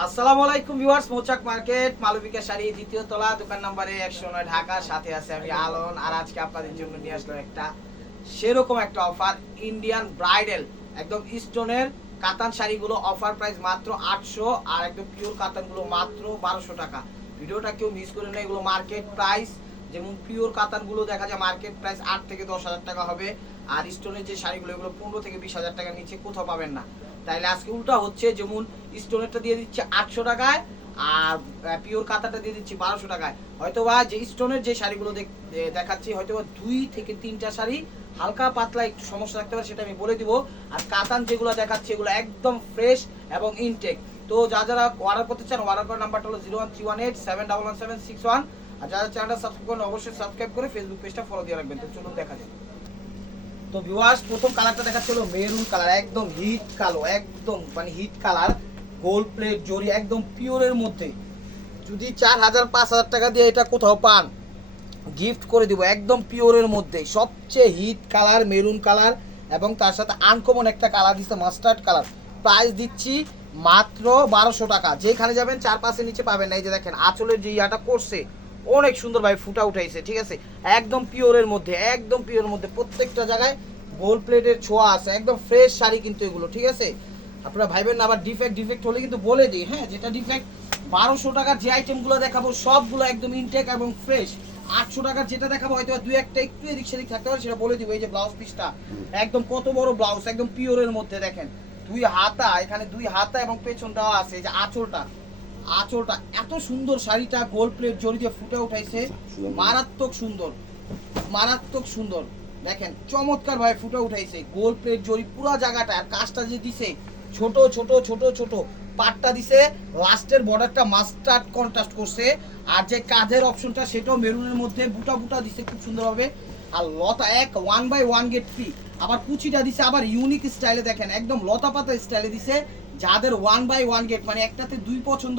আসসালামু আলাইকুম ভিউয়ার্স, মৌচাক মার্কেট মালবিকা শাড়ি দ্বিতীয় তলা দোকান নম্বরে 109 ঢাকা। সাথে আছে আমি আলন। আর আজকে আপনাদের জন্য নিয়ে আসলো একটা সেরকম একটা অফার, ইন্ডিয়ান ব্রাইডাল একদম স্টোনের কাতান শাড়িগুলো অফার প্রাইস মাত্র 800, আর একদম পিওর কাতানগুলো মাত্র 1200 টাকা। ভিডিওটা কেউ মিস করে না, এগুলো মার্কেট প্রাইস। যেমন পিওর কাতানগুলো দেখা যায় মার্কেট প্রাইস 8 থেকে 10,000 টাকা হবে, আর স্টোনের যে শাড়িগুলো এগুলো 15 থেকে 20,000 টাকার নিচে কোথাও পাবেন না। তাইলে আজকে উল্টা হচ্ছে, যেমন স্টোনেরটা দিয়ে দিচ্ছে 800 টাকায়, আর পিওর কাতারটা দিয়ে দিচ্ছি 1200 টাকায়। হয়তোবা যে স্টোনের যে শাড়িগুলো দেখাচ্ছি, হয়তোবা 2 থেকে 3টা শাড়ি হালকা পাতলা একটু সমস্যা থাকতে পারে, সেটা আমি বলে দিব। আর কাতান যেগুলো দেখাচ্ছি এগুলো একদম ফ্রেশ এবং ইনটেক। তো যারা অর্ডার করতে চান, অর্ডার করার নাম্বারটা হলো 01318711761। আর যারা চ্যানেলটা সাবস্ক্রাইব করেন অবশ্যই সাবস্ক্রাইব করে ফেসবুক পেজটা ফলো দিয়ে রাখবেন। তো চলুন দেখা যায়। তো ভিউয়ার্স, প্রথম কালারটা দেখাচ্ছিল মেরুন কালার, একদম হিট কালো, একদম মানে হিট কালার, গোল্ড প্লেট জরি, একদম পিওরের মধ্যে। যদি 4000 5000 টাকা দিয়ে এটা কোথাও পান, গিফট করে দিব। একদম পিওরের মধ্যে সবচেয়ে হিট কালার মেরুন কালার, এবং তার সাথে আনকমন একটা কালার দিচ্ছে মাস্টার্ড কালার। প্রাইস দিচ্ছি মাত্র 1200 টাকা। যেখানে যাবেন 4-5 নিচে পাবেন না। এই যে দেখেন আঁচলের যে ইয়াটা করছে অনেক সুন্দর ভাই ফুটা উঠাইছে, ঠিক আছে। একদম পিওরের মধ্যে, একদম পিওরের মধ্যে, প্রত্যেকটা জায়গায় গোল্ড প্লেটের ছোঁয়া আছে। একদম ফ্রেশ শাড়ি কিন্তু এগুলো, ঠিক আছে। আপনারা ভাইবেন না আবার ডিফেক্ট হলে কিন্তু বলে দিই, হ্যাঁ, যেটা ডিফেক্ট। 1200 টাকার যে আইটেমগুলো দেখাবো সবগুলো একদম ইনটেক এবং ফ্রেশ। 800 টাকার যেটা দেখাবো হয়তো দুই একটা একটু এদিক সেদিক থাকতে পারে, সেটা বলে দিব। এই যে ব্লাউজ পিসটা একদম কত বড় ব্লাউজ, একদম পিওরের মধ্যে দেখেন। 2 হাতা, এখানে 2 হাতা এবং পেছন দেওয়া আছে। এই যে আঁচলটা এত সুন্দর, শাড়িটা গোল্ড প্লেট জড়ি দিয়ে ফুটে উঠাইছে, মারাত্মক সুন্দর, মারাত্মক সুন্দর। দেখেন চমৎকার ভাবে ফুটে উঠাইছে গোল্ড প্লেট জড়ি পুরো জায়গাটা। আর কাজটা যে দিছে ছোট ছোট ছোট ছোট পাটটা দিছে, লাস্টের বর্ডারটা মাস্টার্ড কন্ট্রাস্ট করছে। আর যে কাঁধের অপশনটা সেটাও মেরুনের মধ্যে বুটা বুটা দিছে খুব সুন্দরভাবে। আর লতা এক 1/1 গেট ফ্রি। আবার কুচিটা দিছে আবার ইউনিক স্টাইলে, দেখেন একদম লতা পাতা স্টাইলে দিছে। যাদের 1/1 গেট মানে একটাতে 2 পছন্দ,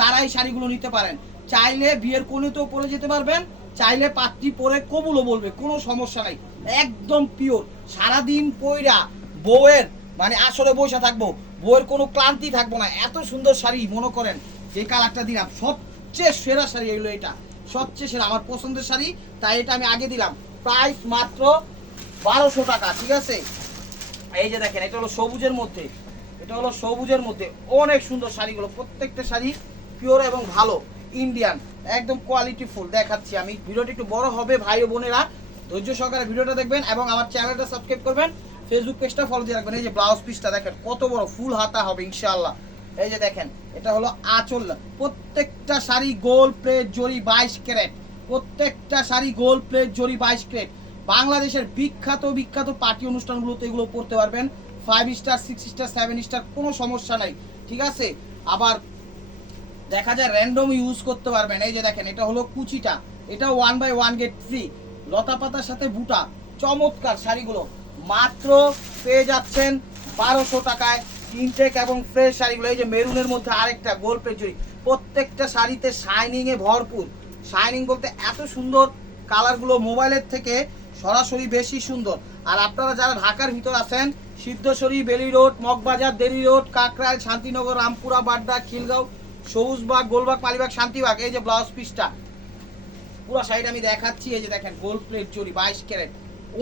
তারাই শাড়িগুলো নিতে পারেন। চাইলে বিয়ের কোণেতেও পরে যেতে পারবেন, চাইলে পাত্রী পরে কবুলও বলবে, কোনো সমস্যা নাই। একদম পিওর, সারাদিন পয়রা বউয়ের মানে আসলে বসে থাকবো, বউয়ের কোনো ক্লান্তি থাকবো না। এত সুন্দর শাড়ি, মনে করেন যে কালারটা দিলাম সবচেয়ে সেরা শাড়ি হইলো এটা, সবচেয়ে সেরা আমার পছন্দের শাড়ি, তাই এটা আমি আগে দিলাম। প্রাইস মাত্র 1200 টাকা, ঠিক আছে। এই যে দেখেন এটা হলো সবুজের মধ্যে, এটা হলো সবুজের মধ্যে অনেক সুন্দর শাড়িগুলো, প্রত্যেকটা শাড়ি পিওর এবং ভালো ইন্ডিয়ান, একদম কোয়ালিটি ফুল দেখাচ্ছি আমি। ভিডিওটা একটু বড় হবে, ভাই ও বোনেরা ধৈর্য সহকারে ভিডিওটা দেখবেন এবং আমার চ্যানেলটা সাবস্ক্রাইব করবেন, ফেসবুক পেজটা ফলো দিয়ে রাখবেন। এই যে ব্লাউজ পিসটা দেখেন কত বড়, ফুল হাতা হবে ইনশাআল্লাহ। এই যে দেখেন এটা হলো আঁচল। প্রত্যেকটা শাড়ি গোল্ড প্লেট জরি 22 ক্যারেট, প্রত্যেকটা শাড়ি গোল্ড প্লেট জরি 22 ক্যারেট। বাংলাদেশের বিখ্যাত বিখ্যাত পার্টি অনুষ্ঠানগুলোতে এগুলো পড়তে পারবেন। 5 স্টার 6 স্টার 7 স্টার কোনো সমস্যা নাই, ঠিক আছে। আবার দেখা যায় র্যান্ডম ইউজ করতে পারবেন। এই যে দেখেন এটা হলো কুচিটা, এটা 1/1 গেট ফ্রি, লতা পাতার সাথে বুটা, চমৎকার শাড়িগুলো মাত্র পেয়ে যাচ্ছেন 1200 টাকায় ইনটেক এবং ফ্রেশ শাড়িগুলো। এই যে মেরুনের মধ্যে আরেকটা গোল্ড প্লেট জড়ি, প্রত্যেকটা শাড়িতে শাইনিং এ ভরপুর। শাইনিং বলতে এত সুন্দর, কালারগুলো মোবাইলের থেকে সরাসরি বেশি সুন্দর। আর আপনারা যারা ঢাকার ভিতর আছেন, সিদ্ধেশ্বরী, বেলি রোড, মগবাজার, দেরি রোড, কাকরাইল, শান্তিনগর, রামপুরা, বাড্ডা, খিলগাঁও, সবুজবাগ, গোলবাগ, মালিবাগ, শান্তিবাগ। এই যে ব্লাউজ পিসটা পুরো শাড়িটা আমি দেখাচ্ছি। এই যে দেখেন গোল্ড প্লেট জড়ি 22 ক্যারেট,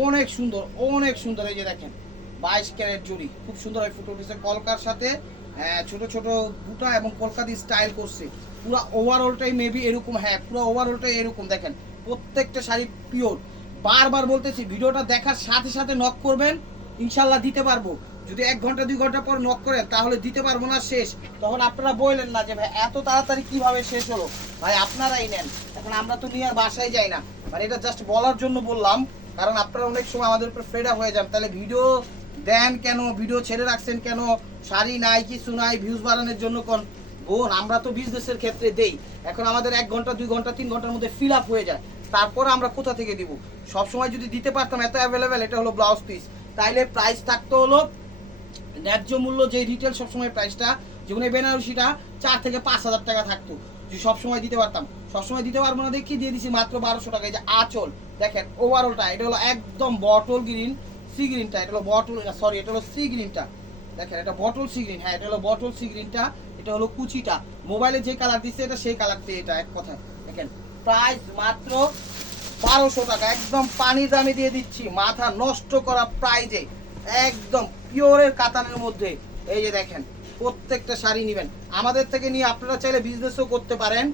অনেক সুন্দর, অনেক সুন্দর। এই যে দেখেন 22 ক্যারেট জড়ি খুব সুন্দর হয় ফুটে উঠেছে কলকার সাথে, ছোট ছোট বুটা এবং কলকা দিয়ে স্টাইল করছে। পুরো ওভারঅলটাই মেবি এরকম, হ্যাঁ পুরো ওভারঅলটাই এরকম। দেখেন প্রত্যেকটা শাড়ি পিওর। বারবার বলতেছি ভিডিওটা দেখার সাথে সাথে নক করবেন, ইনশাল্লাহ দিতে পারবো। যদি 1 ঘন্টা 2 ঘন্টা পর নক করেন তাহলে দিতে পারবো না, শেষ। তখন আপনারা বললেন না যে ভাই এত তাড়াতাড়ি কিভাবে শেষ হলো। ভাই আপনারাই নেন, এখন আমরা তো নিয়ে আর বাসায় যাই না। মানে এটা জাস্ট বলার জন্য বললাম, কারণ আপনারা অনেক সময় আমাদের উপর ফেড আপ হয়ে যান। তাহলে ভিডিও দেন কেন, ভিডিও ছেড়ে রাখছেন কেন, শাড়ি নাই কিছু নাই, ভিউজ বাড়ানোর জন্য কোন বোন। আমরা তো বিজনেসের ক্ষেত্রে দেই, এখন আমাদের 1 ঘন্টা 2 ঘন্টা 3 ঘন্টার মধ্যে ফিল আপ হয়ে যায়, তারপরে আমরা কোথা থেকে দিব। সবসময় যদি দিতে পারতাম এত অ্যাভেলেবেল, এটা হলো ব্লাউজ পিস, তাইলে প্রাইস থাকতো হলো ন্যায্য মূল্য, যে রিটেল সবসময় প্রাইসটা, যেমন এই বেনারসিটা 4 থেকে 5,000 টাকা থাকতো, যে সবসময় দিতে পারতাম। সবসময় দিতে পারবো না দেখি দিয়ে দিছি মাত্র 1200 টাকা। এই যে আঁচল দেখেন ওভারঅলটা, এটা হলো একদম বটল গ্রিন, সি গ্রিনটা, এটা হলো বটল, সরি এটা হলো সি গ্রিনটা, দেখেন এটা বটল সি গ্রিন, হ্যাঁ এটা হলো বটল সি গ্রিনটা, এটা হলো কুচিটা। মোবাইলে যে কালার দিচ্ছে এটা সেই কালারতে, এটা এক কথা। দেখেন প্রাইস মাত্র 1200 টাকা, একদম পানির দামে দিয়ে দিচ্ছি, মাথা নষ্ট করা প্রাইজে, একদম পিওরের কাতানের মধ্যে। এই যে দেখেন প্রত্যেকটা শাড়ি নেবেন আমাদের থেকে নিয়ে আপনারা চাইলে বিজনেসও করতে পারেন।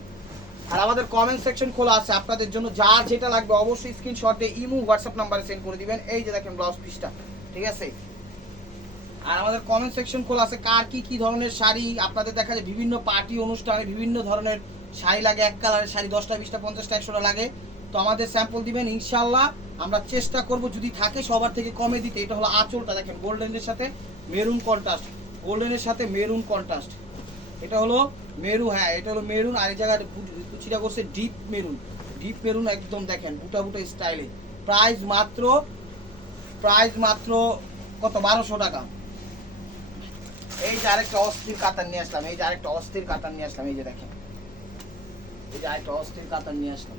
আর আমাদের কমেন্ট সেকশন খোলা আছে আপনাদের জন্য, যার যেটা লাগবে অবশ্যই স্ক্রিনশট দিয়ে ইমো হোয়াটসঅ্যাপ নাম্বারে সেন্ড করে দিবেন। এই যে দেখেন ব্লাউজ পিসটা, ঠিক আছে। আর আমাদের কমেন্ট সেকশন খোলা আছে, কার কি কি ধরনের শাড়ি আপনাদের দেখা যায় বিভিন্ন পার্টি অনুষ্ঠানে বিভিন্ন ধরনের শাড়ি লাগে, এক কালারের শাড়ি 10টা 20টা 50টা 100টা লাগে, তো আমাদের স্যাম্পল দিবেন, ইনশাল্লাহ আমরা চেষ্টা করব যদি থাকে সবার থেকে কমে দিতে। এটা হলো আঁচলটা, দেখেন গোল্ডেনের সাথে মেরুন কন্ট্রাস্ট, গোল্ডেনের সাথে মেরুন কন্ট্রাস্ট, এটা হলো মেরু, হ্যাঁ এটা হলো মেরুন। আর এই জায়গায় কুচিটা করছে ডিপ মেরুন, ডিপ মেরুন একদম দেখেন বুটা বুটা স্টাইলে। প্রাইস মাত্র কত, 1200 টাকা। এই যে আরেকটা অস্থির কাতান নিয়ে আসলাম, এই যে আরেকটা অস্থির কাতান নিয়ে আসলাম, এই যে দেখেন এই যে আরেকটা অস্থির কাতান নিয়ে আসলাম,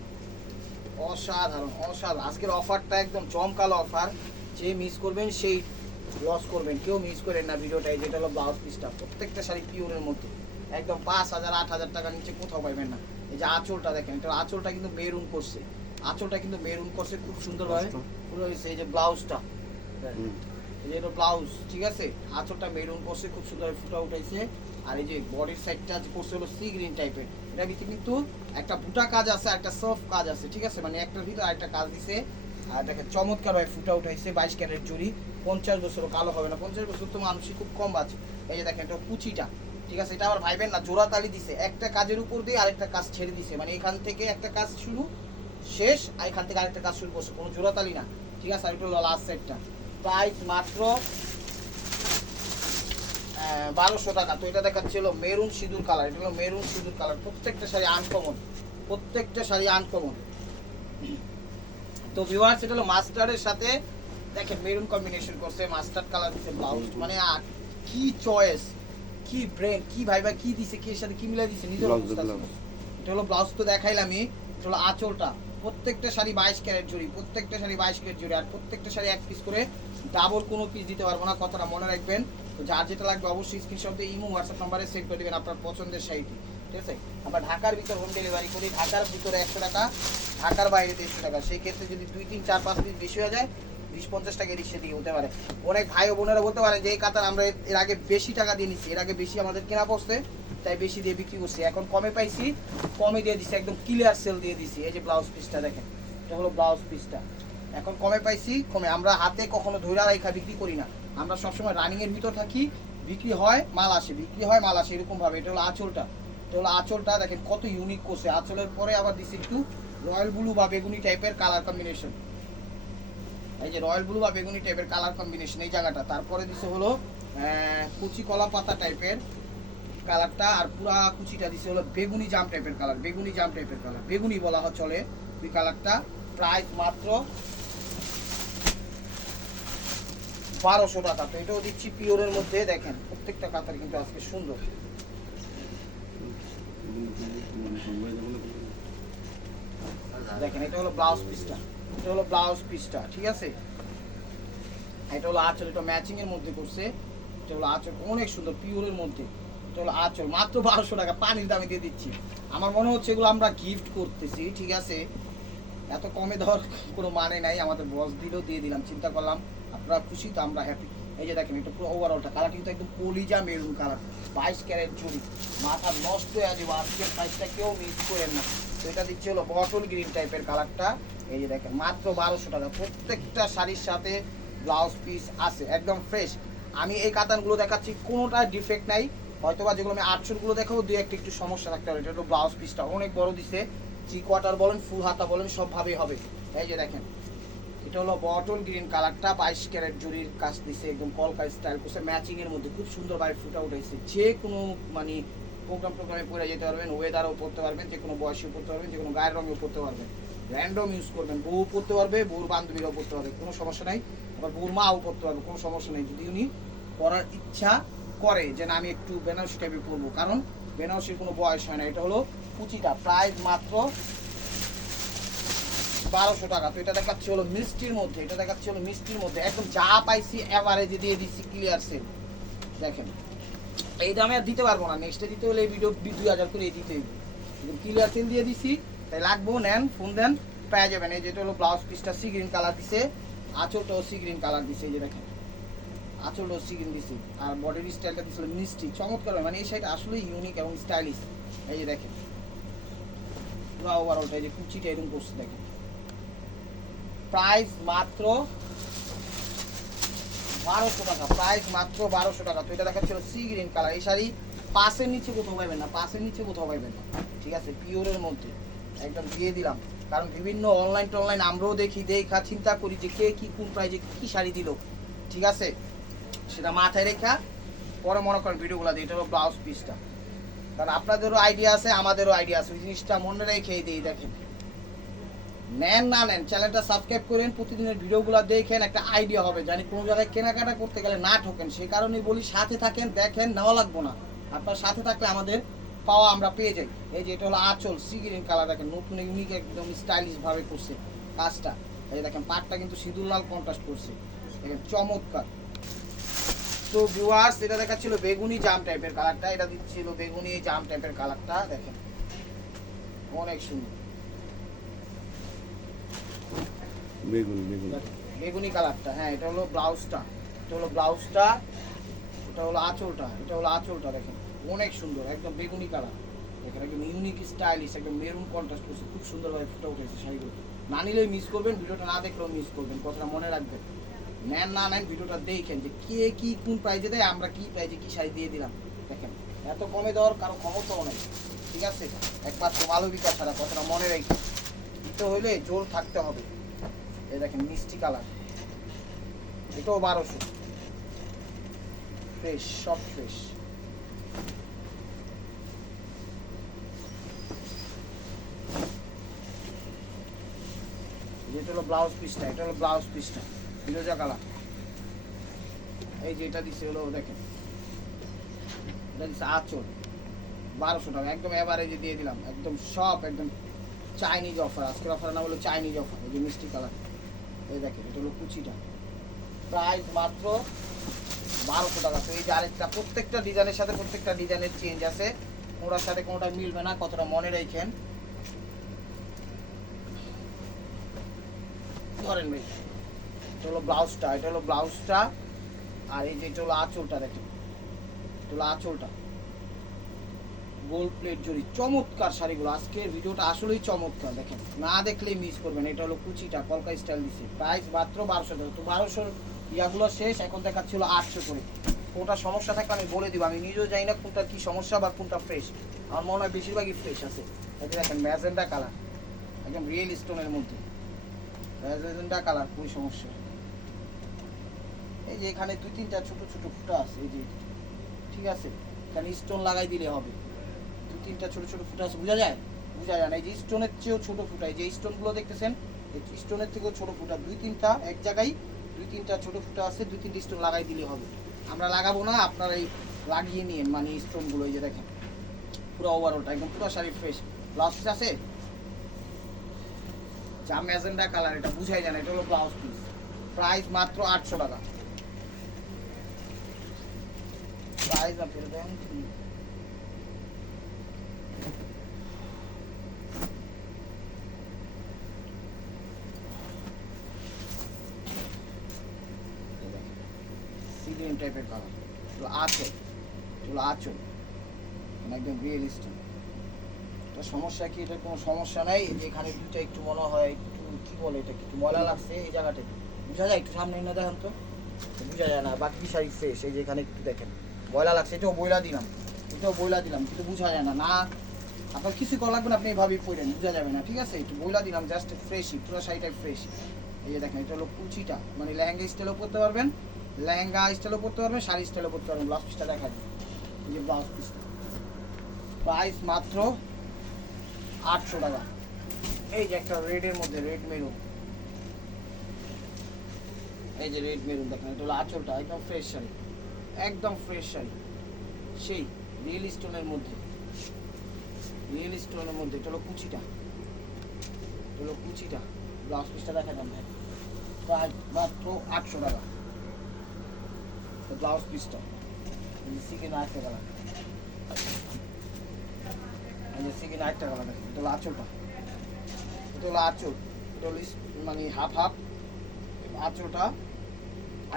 অসাধারণ অসাধারণ। আজকের অফারটা একদম জমকালো অফার, যে মিস করবেন সেই লস করবেন, কেউ মিস করেন না ভিডিওটা। এই যেটা হলো ব্লাউজ পিসটা, প্রত্যেকটা শাড়ি পিওরের মধ্যে, একদম 5000 8000 টাকার নিচে কোথাও পাইবেন না। এই যে আঁচলটা দেখেন, এটা আঁচলটা কিন্তু মেরুন করছে, আঁচলটা কিন্তু মেরুন করছে খুব সুন্দরভাবে পুরো হয়েছে। এই যে ব্লাউজটা, এই যে এটা ব্লাউজ, ঠিক আছে, আঁচলটা মেরুন করছে খুব সুন্দর ফুটা উঠাইছে। আর এই যে বডির সাইডটা করছে হলো সি গ্রিন টাইপের, এটা ভিতরে কিন্তু একটা বুটা কাজ আছে আর একটা সফট কাজ আছে, ঠিক আছে, মানে একটার ভিতরে আরেকটা কাজ দিছে। আর দেখেন চমৎকার ভাবে ফুটা উঠাইছে, 22 ক্যারেট জুড়ি, 50 বছরও কালো হবে না, 50 বছর তো মানুষই খুব কম বাঁচে। এই যে দেখেন এটা কুচিটা, ঠিক আছে, এটা আবার ভাইবেন না জোড়া তালি দিছে, একটা কাজের উপর দিয়ে আরেকটা কাজ ছেড়ে দিছে, মানে এখান থেকে একটা কাজ শুরু শেষ আর এখান থেকে আরেকটা কাজ শুরু করছে, কোনো জোড়া তালি না, ঠিক আছে। আর এটা হলো লাস্ট সাইডটা, প্রাইস মাত্র 1200 টাকা। তো এটা দেখাচ্ছিল মেরুন সিঁদুর কালার, এটা হলো মেরুন সিঁদুর কালার, প্রত্যেকটা শাড়ি আনকমন, প্রত্যেকটা শাড়ি আনকমন। তো ভিউয়ার্স এটা হলো মাস্টার্ডের সাথে দেখেন মেরুন কম্বিনেশন করছে, মাস্টার্ড কালার দিছে ব্লাউজ, মানে কি চয়েস, কি ব্রেন, কি ভাইবা কি দিছে, কি এর সাথে কি মিলাই দিছে নিজের অবস্থা। এটা হলো ব্লাউজ তো দেখাইলামই, এটা হলো আঁচলটা, প্রত্যেকটা শাড়ি 22 ক্যারেট জুড়ি, প্রত্যেকটা শাড়ি 22 ক্যারেট জুড়ি, আর প্রত্যেকটা শাড়ি এক পিস করে, ডাবল কোনো পিস দিতে পারবো না, কথাটা মনে রাখবেন। তো যার যেটা লাগবে অবশ্যই স্ক্রিনশট দিয়ে ইমো হোয়াটসঅ্যাপ নাম্বারে সেন্ড করে দেবেন আপনার পছন্দের শাড়িটি, ঠিক আছে। আমরা ঢাকার ভিতর হোম ডেলিভারি করি, ঢাকার ভিতরে 100 টাকা, ঢাকার বাইরে 150 টাকা। সেই ক্ষেত্রে যদি 2 3 4 5 পিস বেশি হয়ে যায় 20-50 টাকা রিক্সা দিয়ে হতে পারে। অনেক ভাই ও বোনেরা বলতে পারেন যে এই কাতার আমরা এর আগে বেশি টাকা দিয়ে নিচ্ছি, এর আগে বেশি আমাদের কেনা পড়ছে তাই বেশি দিয়ে বিক্রি করছি, এখন কমে পাইছি কমে দিয়ে দিচ্ছি, একদম ক্লিয়ার সেল দিয়ে দিচ্ছি। এই যে ব্লাউজ পিসটা দেখেন, এটা হলো ব্লাউজ পিসটা, এখন কমে পাইছি কমে, আমরা হাতে কখনো ধৈর্য রাখা বিক্রি করি না, আমরা সবসময় রানিং এর ভিতর থাকি, বিক্রি হয় মাল আসে, বিক্রি হয় মাল আসে, এরকম ভাবে। এটা হলো আঁচলটা, এটা হলো আঁচলটা দেখেন কত ইউনিক করছে, আঁচলের পরে আবার দিচ্ছে একটু রয়্যাল ব্লু বা বেগুনি টাইপের কালার কম্বিনেশন, এই যে রয়্যাল ব্লু বা বেগুনি টাইপের কালার কম্বিনেশন এই জায়গাটা। তারপরে দিছে হলো কুচি কলা পাতা টাইপের কালারটা, আর পুরা কুচিটা দিছে হলো বেগুনি জাম টাইপের কালার, বেগুনি জাম টাইপের কালার, বেগুনি বলা হয় চলে ওই কালারটা। প্রাইস মাত্র 1200 টাকা। তো এটাও দিচ্ছি পিওরের মধ্যে, দেখেন প্রত্যেকটা কাতার কিন্তু আজকে সুন্দর। দেখেন এটা হলো ব্লাউজ পিসটা, এটা হলো ব্লাউজ পিসটা, ঠিক আছে। এটা হলো আঁচল, এটা ম্যাচিং এর মধ্যে করছে, এটা হলো আঁচল অনেক সুন্দর পিওরের মধ্যে, এটা হলো আঁচল, মাত্র 1200 টাকা, পানির দামে দিয়ে দিচ্ছি। আমার মনে হচ্ছে এগুলো আমরা গিফট করতেছি, ঠিক আছে, এত কমে দেওয়ার কোনো মানে নাই, আমাদের বস দিলেও দিয়ে দিলাম, চিন্তা করলাম আপনারা খুশি তো আমরা হ্যাপি। এই যে দেখেন এটা পুরো ওভারঅলটা কালার কিন্তু একদম কলিজা মেরুন কালার, 22 ক্যারেট জুড়ি, মাথা নষ্ট হয়ে যাবে, আজকের প্রাইসটা কেউ মিস করেন না। তো এটা দিচ্ছে হলো বটল গ্রিন টাইপের কালারটা, এই যে দেখেন মাত্র 1200 টাকা। প্রত্যেকটা শাড়ির সাথে ব্লাউজ পিস আছে একদম ফ্রেশ। আমি এই কাতানগুলো দেখাচ্ছি কোনোটা ডিফেক্ট নাই, হয়তোবা যেগুলো আমি 800 দেখাবো দুই একটা একটু সমস্যা থাকতে পারে। এটা হলো ব্লাউজ পিসটা অনেক বড় দিছে, 3 কোয়ার্টার বলেন ফুল হাতা বলেন সবভাবেই হবে। এই যে দেখেন এটা হলো বটল গ্রিন কালারটা, 22 ক্যারেট জুড়ির কাজ দিছে, একদম কলকা স্টাইল করছে, ম্যাচিং এর মধ্যে খুব সুন্দরভাবে ফুটা উঠেছে। যে কোনো মানে প্রোগ্রামে পরে যেতে পারবেন, ওয়েদারও পরতে পারবেন, যে কোনো বয়সেও পরতে পারবেন, যে কোনো গায়ের রঙেও পরতে পারবেন, র্যান্ডম ইউজ করবেন, বউ পরতে পারবে, বউর বান্ধবীরাও পরতে পারবে, কোনো সমস্যা নাই, আবার বউর মাও পরতে পারবে, কোনো সমস্যা নেই। যদি উনি পরার ইচ্ছা করে যে না আমি একটু বেনারসি টাইপে পরবো, কারণ বেনারসির কোনো বয়স হয় না। এটা হলো কুচিটা, প্রাইস মাত্র 1200 টাকা। তো এটা দেখাচ্ছে হলো মিষ্টির মধ্যে, এটা দেখাচ্ছে হলো মিষ্টির মধ্যে, একদম যা পাইছি এভারেজে দিয়ে দিচ্ছি, ক্লিয়ার সেল, দেখেন এই দামে আর দিতে পারবো না, নেক্সটে দিতে হলে এই ভিডিও 2000 করে দিতে হবে, ক্লিয়ার সেল দিয়ে দিছি, তাই লাগবো নেন ফোন দেন পেয়ে যাবেন। এই যেটা হলো ব্লাউজ পিসটা সি গ্রিন কালার দিছে, আঁচলটাও সি গ্রিন কালার দিছে, এই যে দেখেন আঁচলটাও সি গ্রিন দিছে, আর বডির স্টাইলটা দিছিল মিষ্টি চমৎকার, মানে এই শাড়িটা আসলে ইউনিক এবং স্টাইলিশ। এই যে দেখেন পুরো ওভারঅলটা এই যে কুচিটা এরকম করছে দেখেন। প্রাইস মাত্র 1200 টাকা, প্রাইস মাত্র 1200 টাকা। তো এটা দেখাচ্ছিল সি গ্রিন কালার, এই শাড়ি 5 এর নিচে কোথাও পাইবেন না, 5 এর নিচে কোথাও পাইবেন না, ঠিক আছে, পিওরের মধ্যে একদম দিয়ে দিলাম। কারণ বিভিন্ন অনলাইন আমরাও দেখি, দেখা চিন্তা করি যে কে কি কোন প্রাইজে কি শাড়ি দিল, ঠিক আছে, সেটা মাথায় রেখা পরে মনে করেন ভিডিওগুলো দিই। এটা হলো ব্লাউজ পিসটা, কারণ আপনাদেরও আইডিয়া আছে আমাদেরও আইডিয়া আছে, ওই জিনিসটা মনে রেখেই দিই। দেখেন নেন না নেন চ্যানেলটা সাবস্ক্রাইব করেন, প্রতিদিনের ভিডিওগুলো দেখেন, একটা আইডিয়া হবে, জানি কোনো জায়গায় কেনাকাটা করতে গেলে না ঠকেন, সেই কারণেই বলি সাথে থাকেন, দেখেন, নেওয়া লাগবো না, আপনার সাথে থাকলে আমাদের পাওয়া আমরা পেয়ে যাই। এই যে এটা হলো আঁচল সি গ্রিন কালার, দেখেন নতুন ইউনিক একদম স্টাইলিশ ভাবে করছে কাজটা। এই দেখেন পাটটা কিন্তু সিঁদুর লাল কন্ট্রাস্ট করছে, দেখেন চমৎকার। তো ভিউয়ার্স এটা দেখাচ্ছিল বেগুনি জাম টাইপের কালারটা, এটা দিচ্ছিল বেগুনি জাম টাইপের কালারটা, দেখেন অনেক সুন্দর বেগুনি কালারটা। হ্যাঁ এটা হলো ব্লাউজটা, এটা হলো ব্লাউজটা, এটা হলো আঁচলটা, এটা হলো আঁচলটা, দেখেন অনেক সুন্দর একদম বেগুনি কালার, দেখেন একদম ইউনিক স্টাইলিশ, একদম মেরুন কন্ট্রাস্ট করছে, খুব সুন্দরভাবে ফুটে উঠেছে শাড়িগুলো। না নিলেই মিস করবেন, ভিডিওটা না দেখলেও মিস করবেন, কথাটা মনে রাখবেন। নেন না নেন ভিডিওটা দেখেন যে কে কি কোন প্রাইজে দেয়, আমরা কি প্রাইজে কি শাড়ি দিয়ে দিলাম। দেখেন এত কমে দেওয়ার কারো ক্ষমতাও নেই, ঠিক আছে, একমাত্র মালবিকা ছাড়া, কথাটা মনে রেখে দিতে হইলে জোর থাকতে হবে। এই দেখেন মিষ্টি কালার, এটাও 1200, ফ্রেশ সব ফ্রেশ। এটা হলো ব্লাউজ পিসটা, এটা হলো ব্লাউজ পিসটা ফিরোজা কালার। এই যে এটা দিচ্ছে হলো দেখেন, এটা দিচ্ছে আঁচল 1200 টাকা, একদম এভারেজে দিয়ে দিলাম, একদম সব একদম চাইনিজ অফার, আজকের অফার না বলে চাইনিজ অফার। এই যে মিষ্টি কালার, এই দেখেন এটা হলো কুচিটা, প্রাইস মাত্র 1200 টাকা। তো এই যে আরেকটা, প্রত্যেকটা ডিজাইনের সাথে প্রত্যেকটা ডিজাইনের চেঞ্জ আছে, কোনোটার সাথে কোনোটা মিলবে না, কতটা মনে রাখেন। ধরেন ভাই এটা হলো ব্লাউজটা, এটা হলো ব্লাউজটা, আর এই যে এটা হলো আঁচলটা, দেখেন এটা হলো আঁচলটা, গোল্ড প্লেট জড়ি, চমৎকার শাড়িগুলো, আজকের ভিডিওটা আসলেই চমৎকার, দেখেন না দেখলেই মিস করবেন। এটা হলো কুচিটা, কলকা স্টাইল দিচ্ছে, প্রাইস মাত্র 1200 টাকা। তো 1200 ইয়াগুলো শেষ, এখন দেখাচ্ছিল 800 করে। কোনটা সমস্যা থাকলে আমি বলে দিব, আমি নিজেও জানি না কোনটা কি সমস্যা বা কোনটা ফ্রেশ, আমার মনে হয় বেশিরভাগই ফ্রেশ আছে। এই যে দেখেন ম্যাজেন্ডা কালার, একদম রিয়েল স্টোনের মধ্যে ম্যাজেন্ডা কালার, কোনো সমস্যা। এই যে এখানে 2-3টা ছোট ছোট ফুটা আছে, এই যে ঠিক আছে, এখানে স্টোন লাগাই দিলে হবে, 2-3টা ছোট ছোট ফুটা আছে, বোঝা যায়? বোঝা যায় না, এই যে স্টোনের চেয়েও ছোট ফুটা, এই যে স্টোনগুলো দেখতেছেন এই স্টোনের থেকেও ছোট ফুটা, 2-3টা এক জায়গায় 2-3টা ছোট ফুটা আছে, 2-3টা স্টোন লাগাই দিলে হবে। আমরা লাগাবো না, আপনারা এই লাগিয়ে নিন, মানে স্টোনগুলো। এই যে দেখেন পুরো ওভারঅলটা একদম পুরো শাড়ি ফ্রেশ। ব্লাউজ পিস আছে যা ম্যাজেন্ডা কালার, এটা বুঝাই যায় না, এটা হলো ব্লাউজ পিস, প্রাইস মাত্র 800 টাকা। প্রাইস আপনার দেন সিলিং টাইপের কালার, এগুলো আঁচল, এগুলো আঁচল একদম রিয়েলিস্টিক। এটা সমস্যা কি? এটা কোনো সমস্যা নাই, এই যে এখানে দুইটা একটু মনে হয় একটু কি বলে এটা একটু ময়লা লাগছে, এই জায়গাটা বোঝা যায়, একটু সামনে না দেখেন তো বোঝা যায় না, বাকি শাড়ি ফ্রেশ। এই যে এখানে একটু দেখেন ময়লা লাগছে, এটাও বইলা দিলাম, এটাও বইলা দিলাম, কিন্তু বোঝা যায় না, না আপনার কিছু করা লাগবে না, আপনি এইভাবেই পড়েন, বোঝা যাবে না, ঠিক আছে, একটু বইলা দিলাম, জাস্ট ফ্রেশই, পুরো শাড়িটাই ফ্রেশ। এই যে দেখেন এটা হলো কুচিটা, মানে লেহেঙ্গা স্টাইলও পরতে পারবেন, লেহেঙ্গা স্টাইলও পরতে পারবেন, শাড়ি স্টাইলও পরতে পারবেন। ব্লাউজ পিসটা দেখা যায়, এই যে ব্লাউজ পিসটা, প্রাইস মাত্র 800 টাকা। এই যে একটা রেডের মধ্যে রেড মেরুন, এই যে রেড মেরুন দেখেন, এটা হলো আঁচলটা, একদম ফ্রেশ শাড়ি, একদম ফ্রেশ শাড়ি, সেই রিয়েল স্টোনের মধ্যে, রিয়েল স্টোনের মধ্যে। এটা হলো কুচিটা, এটা হলো কুচিটা, ব্লাউজ পিসটা দেখা যান ভাই, প্রায় মাত্র 800 টাকা ব্লাউজ পিসটা। চিকেন আরেকটা কালার, এই যে চিকেন আরেকটা কালার দেখেন, এটা হলো আঁচলটা, এটা হলো আঁচল, এটা হলো মানে হাফ হাফ আঁচলটা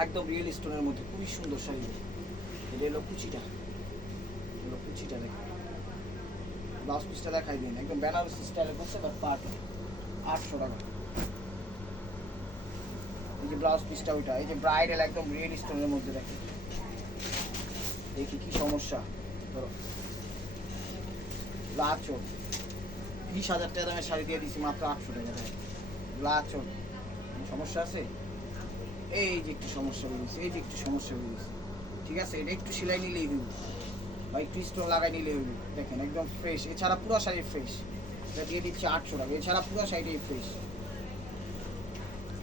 একদম রিয়েল স্টোনের মধ্যে, খুবই সুন্দর শাড়ি। এটা হলো কুচিটা, হলো কুচিটা দেখেন, ব্লাউজ পিসটা দেখাই দিন, একদম বেনারসি স্টাইলে করছে, বাট পাট 800 টাকা। এই যে ব্লাউজ পিসটা ওইটা, এই যে ব্রাইডাল একদম রিয়েল স্টোনের মধ্যে দেখেন, দেখি কি সমস্যা, ধরো লাচল 20,000 টাকা দামের শাড়ি দিয়ে দিচ্ছি মাত্র 800 টাকা দেয়। লাচল সমস্যা আছে, এই যে একটু সমস্যা বেরিয়েছে, এই যে একটু সমস্যা বেরিয়েছে, ঠিক আছে, এটা একটু সেলাই নিলেই হইব বা একটু স্টোন লাগাই নিলেই হইব। দেখেন একদম ফ্রেশ, এছাড়া পুরো শাড়ি ফ্রেশ, এটা দিয়ে দিচ্ছে 800 টাকা, এছাড়া পুরো শাড়িটাই ফ্রেশ।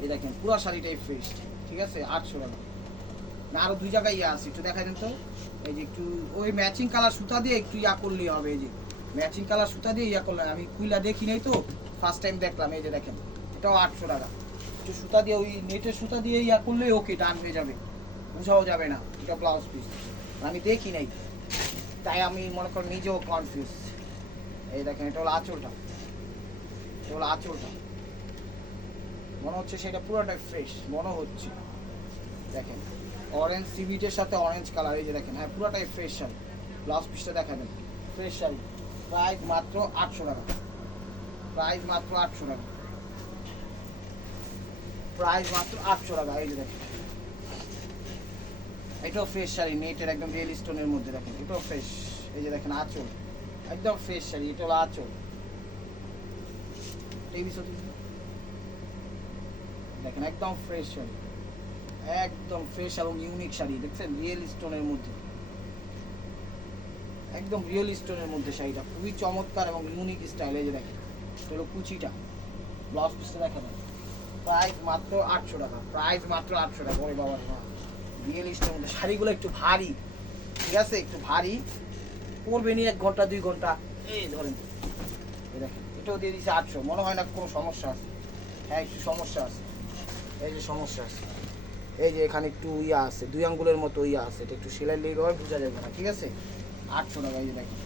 এই দেখেন পুরো শাড়িটাই ফ্রেশ, ঠিক আছে, 800 টাকা। না আরো 2 জায়গায় ইয়া আছে, একটু দেখাই দেন তো। এই যে একটু ওই ম্যাচিং কালার সুতা দিয়ে একটু ইয়া করলেই হবে, এই যে ম্যাচিং কালার সুতা দিয়ে ইয়া করলাম, আমি কুইলা দেখি নাই তো, ফার্স্ট টাইম দেখলাম। এই যে দেখেন এটাও 800 টাকা, একটু সুতা দিয়ে ওই নেটের সুতা দিয়ে ইয়া করলে ওকে ডান হয়ে যাবে, বুঝাও যাবে না। এটা ব্লাউজ পিস আমি দেখি নাই, তাই আমি মনে করি নিজেও কনফিউজ। এই দেখেন এটা হলো আঁচলটা, এটা হলো আঁচলটা, মনে হচ্ছে সেটা পুরোটাই ফ্রেশ মনে হচ্ছে। দেখেন অরেঞ্জ সিভিটের সাথে অরেঞ্জ কালার, এই যে দেখেন, হ্যাঁ পুরোটাই ফ্রেশ শাড়ি। ব্লাউজ পিসটা দেখাবেন, ফ্রেশ শাড়ি, প্রাইস মাত্র 800 টাকা, প্রাইস মাত্র 800 টাকা, প্রাইস মাত্র 800 টাকা। এই যে দেখেন এটাও ফ্রেশ শাড়ি, নেটের একদম রিয়েল স্টোনের মধ্যে, দেখেন এটাও ফ্রেশ। এই যে দেখেন আঁচল, একদম ফ্রেশ শাড়ি, এটা হলো আঁচল। দেখেন একদম ফ্রেশ শাড়ি, একদম ফ্রেশ এবং ইউনিক শাড়ি, দেখছেন রিয়েল স্টোনের মধ্যে, একদম রিয়েল স্টোনের মধ্যে শাড়িটা খুবই চমৎকার এবং ইউনিক স্টাইল। এই যে দেখেন এটা হলো কুচিটা, ব্লাউজ পিসটা দেখেন, প্রাইস মাত্র 800 টাকা, প্রাইস মাত্র 800 টাকা। ওরে বাবা, রিয়েল স্টোনের মধ্যে শাড়িগুলো একটু ভারী, ঠিক আছে, একটু ভারী পরবে নি 1 ঘন্টা 2 ঘন্টা। এই ধরেন এই দেখেন এটাও দিয়ে দিচ্ছে 800, মনে হয় না কোনো সমস্যা আছে, হ্যাঁ একটু সমস্যা আছে, এই যে সমস্যা আছে, এই যে এখানে একটু ইয়া আছে, 2 আঙ্গুলের মতো ইয়া আছে, এটা একটু সেলাই লেগে হয়, বোঝা যাবে না, ঠিক আছে, 800 টাকা। এই যে দেখেন,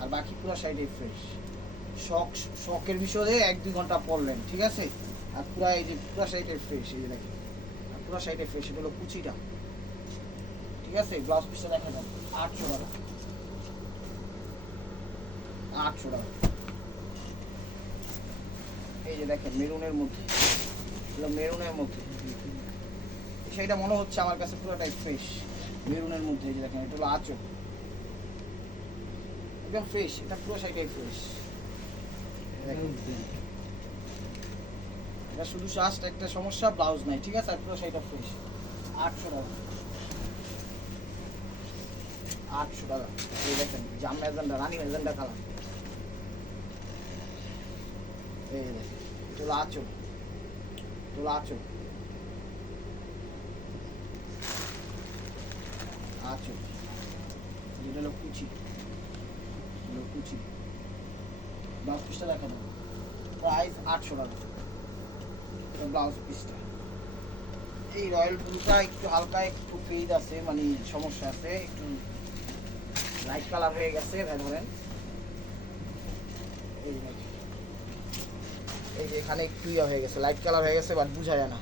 আর বাকি পুরো শাড়িটাই ফ্রেশ, শখের বিষয়ে 1-2 ঘন্টা পরলেন, ঠিক আছে, আর পুরো এই যে পুরো শাড়িটাই ফ্রেশ। এই যে দেখেন আর পুরো শাড়িটাই ফ্রেশ, এটা হলো কুচিটা, ঠিক আছে, ব্লাউজ পিসটা দেখা যান 800 টাকা, 800 টাকা। এই যে দেখেন মেরুনের মধ্যে, এগুলো মেরুনের মধ্যে, সেইটা মনে হচ্ছে আমার কাছে পুরোটাই ফ্রেশ মেরুনের মধ্যে। এই যে দেখেন এটা হলো আঁচল, একদম ফ্রেশ, এটা পুরো শাড়িটাই ফ্রেশ। এটা শুধু জাস্ট একটা সমস্যা, ব্লাউজ নাই, ঠিক আছে, আর পুরো শাড়িটা ফ্রেশ। 800 টাকা, 800 টাকা। এই দেখেন জাম ম্যাজেন্ডা, রানী ম্যাজেন্ডা কালার, এই দেখেন এটা হলো আঁচল, এটা হলো আঁচল, আঁচল, এটা হলো কুচি, হলো কুচি, ব্লাউজ পিসটা দেখানো, প্রাইস 800 টাকা, ব্লাউজ পিসটা। এই রয়্যাল ব্লুটা একটু হালকা একটু ফেড আছে, মানে সমস্যা আছে, একটু লাইট কালার হয়ে গেছে, ভাই ধরেন এই যে এখানে একটু ইয়া হয়ে গেছে, লাইট কালার হয়ে গেছে, বাট বোঝা যায় না,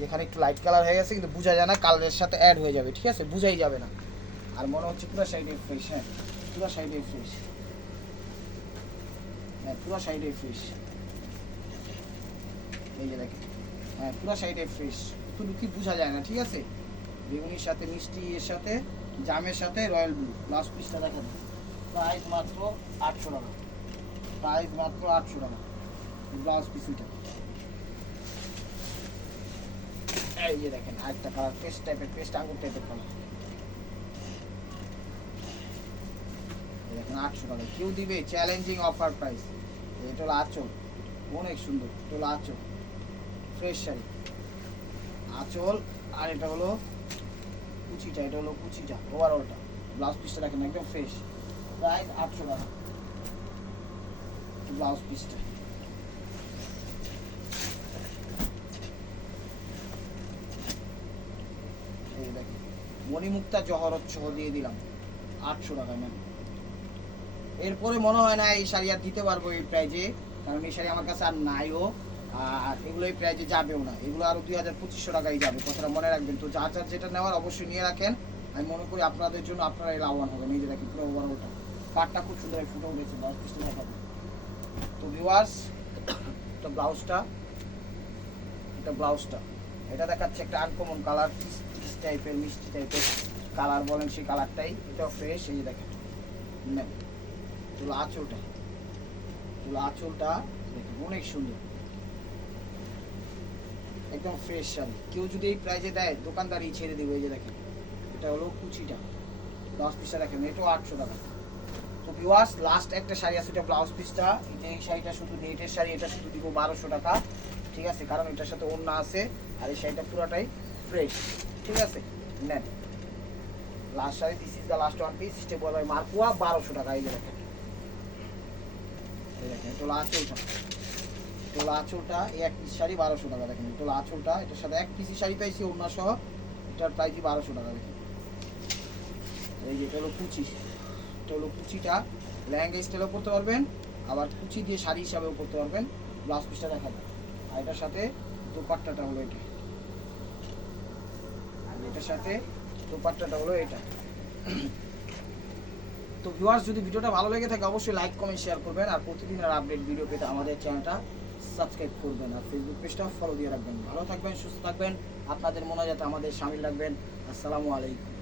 যেখানে একটু লাইট কালার হয়ে গেছে কিন্তু বোঝা যায় না, কালারের সাথে অ্যাড হয়ে যাবে, ঠিক আছে, বোঝাই যাবে না। আর মনে হচ্ছে পুরো শাড়িটাই ফ্রেশ, হ্যাঁ পুরো শাড়িটাই ফ্রেশ, হ্যাঁ পুরো শাড়িটাই ফ্রেশ। এই যে দেখেন, হ্যাঁ পুরো শাড়িটাই ফ্রেশ, একটু লুকি বোঝা যায় না, ঠিক আছে, বেগুনির সাথে মিষ্টি, এর সাথে জামের সাথে রয়্যাল ব্লু। ব্লাউজ পিসটা দেখেন, প্রাইস মাত্র 800 টাকা, প্রাইস মাত্র 800 টাকা, ব্লাউজ পিসটা। এই যে দেখেন আরেকটা কালার, পেস্ট টাইপের, পেস্ট আঙ্গুর টাইপের কালার, দেখেন 800 টাকা কেউ দিবে, চ্যালেঞ্জিং অফার প্রাইস। এটা হলো আঁচল, অনেক সুন্দর, এটা হলো আঁচল, ফ্রেশ শাড়ি, আঁচল, আর এটা হলো কুচিটা, এটা হলো কুচিটা ওভারঅলটা। ব্লাউজ পিসটা দেখেন একদম ফ্রেশ, প্রাইস 800 টাকা, ব্লাউজ পিসটা। এই দেখেন মণিমুক্তা জহরত সহ দিয়ে দিলাম 800 টাকা ম্যাম। এরপরে মনে হয় না এই শাড়ি আর দিতে পারবো এই প্রাইজে, কারণ এই শাড়ি আমার কাছে আর নাইও, আর এগুলো এই প্রাইজে যাবেও না, এগুলো আরও 2500 টাকাই যাবে, কথাটা মনে রাখবেন। তো যা যার যেটা নেওয়ার অবশ্যই নিয়ে রাখেন, আমি মনে করি আপনাদের জন্য আপনারাই লাভবান হবেন। এই যে দেখেন পুরো ওভারঅলটা কাঠটা খুব সুন্দর ফুটে উঠেছে, ব্লাউজ পিসটা দেখাবো। তো ভিউয়ার্স, এটা ব্লাউজটা এটা দেখাচ্ছে একটা আনকমন কালার, টাইপের মিষ্টি টাইপের কালার বলেন, সেই কালারটাই, এটাও ফ্রেশ। এই যে দেখেন আঁচলটা দেখেন অনেক সুন্দর, একদম ফ্রেশ শাড়ি। কেউ যদি এই প্রাইজে দেয় দোকানদারই ছেড়ে দেবে। এই যে দেখেন এটা হলো কুচিটা, ব্লাউজ পিসটা দেখেন, এটাও 800 টাকা। তো ভিউয়ার্স, লাস্ট একটা শাড়ি আছে, এটা ব্লাউজ পিসটা। এই যে এই শাড়িটা শুধু নেটের শাড়ি, এটা শুধু দিব 1200 টাকা, ঠিক আছে, কারণ এটার সাথে ওড়না আছে, আর এই শাড়িটা পুরোটাই ফ্রেশ, ঠিক আছে। নেন last sari, this is the last one piece, staple by মার্কুয়া, 1200 টাকা। এই যে দেখেন, এই দেখেন টোলা আঁচলটা এই এক পিস শাড়ি 1200 টাকা। দেখেন টোলা আঁচলটা, এটার সাথে এক পিসি শাড়ি পাইছি ওড়না সহ, এটার প্রাইসই 1200 টাকা। দেখেন এই যে এটা হলো কুচিটা, লেহেঙ্গা স্টাইলও করতে পারবেন, আবার কুচি দিয়ে শাড়ি হিসাবেও করতে পারবেন। ব্লাউজ পিসটা দেখাবেন, আর এটার সাথে দোপাট্টাটা হলো এটা, এটার সাথে দোপাট্টাটা হলো এটা। তো ভিউয়ার্স, যদি ভিডিওটা ভালো লেগে থাকে অবশ্যই লাইক কমেন্ট শেয়ার করবেন, আর প্রতিদিনের আপডেট ভিডিও পেতে আমাদের চ্যানেলটা সাবস্ক্রাইব করবেন, আর ফেসবুক পেজটা ফলো দিয়ে রাখবেন। ভালো থাকবেন, সুস্থ থাকবেন, আপনাদের মোনাজাতে আমাদের শামিল রাখবেন। আসসালামু আলাইকুম।